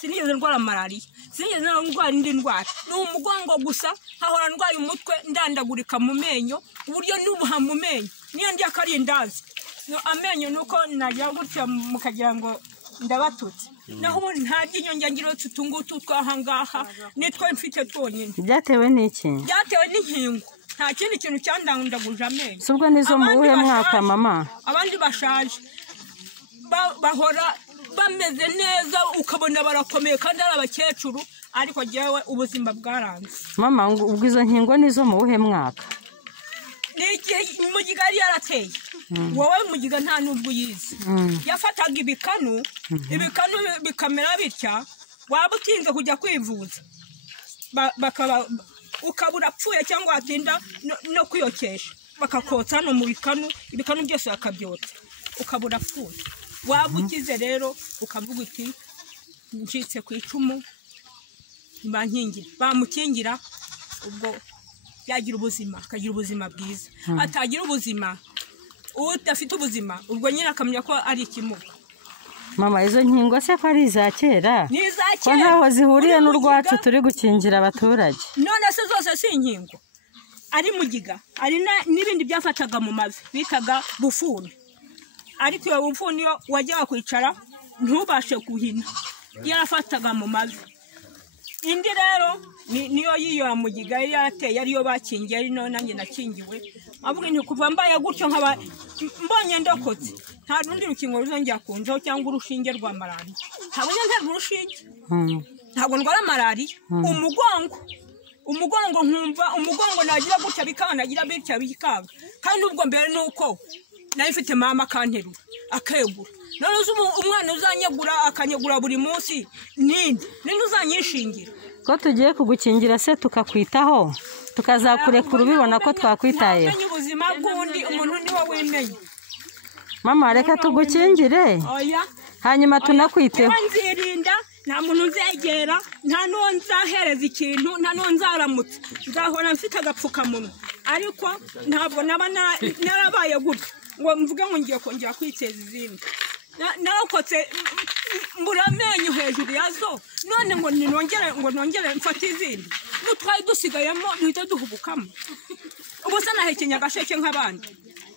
sinigeze ndwara malaria sinigeze ndwara indi ndwara ni umugongo gusa hahora ndwaye umutwe ndandagurika mu menyo uburyo n'ubuha mu menyo niyo ndi akarindazi amenyo nuko najya gutya mukagira ngo ndabatutse naho nta ryinyo ngiro tutungutu twahangaha nitwe mfite twonyine byatewe n'iki byatewe n'inkingo nta kindi kintu cyandangundaguje amenyo subwo nizo mu buhe mwaka mama abandi bashaje bahora bameze neza ukabona barakomeye kandi ari abakecuru ariko jewe ubuzima bwaranze mama ubwo izo nkingo nizo mu buhe mwaka mugiga yari yarateye wowe mugiga nta nubwo yize yafataga ibikanu bikamera bitya waba utinze kujya kwivuza ukabura pfuye cyangwa watinda no kwiyokesha bakakotsa no mu ibikanu byose bakabyotsa ukabura pfuye waba ukize rero ukavuga uti ncitse ku icumu bamukingira ubwo yagira ubuzima akagira ubuzima bwiza atagira ubuzima udafite ubuzima ubwo nyine akamenya ko ari ikimuga mama izo nkingo se ko ari iza kera ko ntaho zihuriye n'urwacu turi gukingira abaturage none se zose si inkingo ari mugiga ari n'ibindi byafataga mu mavi bitaga bufuni ariko iyo bufuni yo wajyaga kwicara ntubashe kuhina yarafataga mu mavi indi rero niyo yiyo mugiga yari yarateye ariyo bakingiye ari none nanjye nakingiwe avuga nti kuva mbaye gutyo nkaba mbonye ndokotse nta rundi rukingo ruzongera kunjaho cyangwa urushinge rwa malaria ntabonye nterwa urushinge ntabwo ndwara malaria umugongo nkumva umugongo nagira gutya bikanga nagira bitya bikanga kandi ubwo mbere nuko nayo mfite mama kanterura akegura none umwana uzanyegura akanyegura buri munsi ninde uzanyishingira ko tugiye kugukingira se tukakwitaho tukazakurekura ubibona ko twakwitayeho ubuzima bw'undi umuntu niwe wimenye mama reka tugukingire hanyuma tunakwiteho nzirinda nta muntu nzegera nta n'uwo nzahereza ikintu nta n'uwo nzaramutse nzahora mfite agapfukamunwa ariko ntabwo naba narabaye gutya ngo mvuge ngo ngiye kongera kwiteza izindi narakotse mbura amenyo hejuru yazo none ngo nongere mfate izindi n'utwaye dusigayemo duhita duhubukamo ubwo se nahekenya agasheke nk'abandi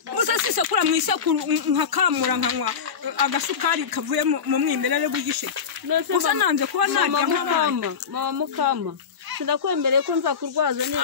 ubwo se kura mu isekuru nkakamura nkanywa agasukari kavuye mu mwimerere w'igisheke ubwo nanze kuba narya nk'abandi mama mukama sinakwemereye ko nzakurwaza neza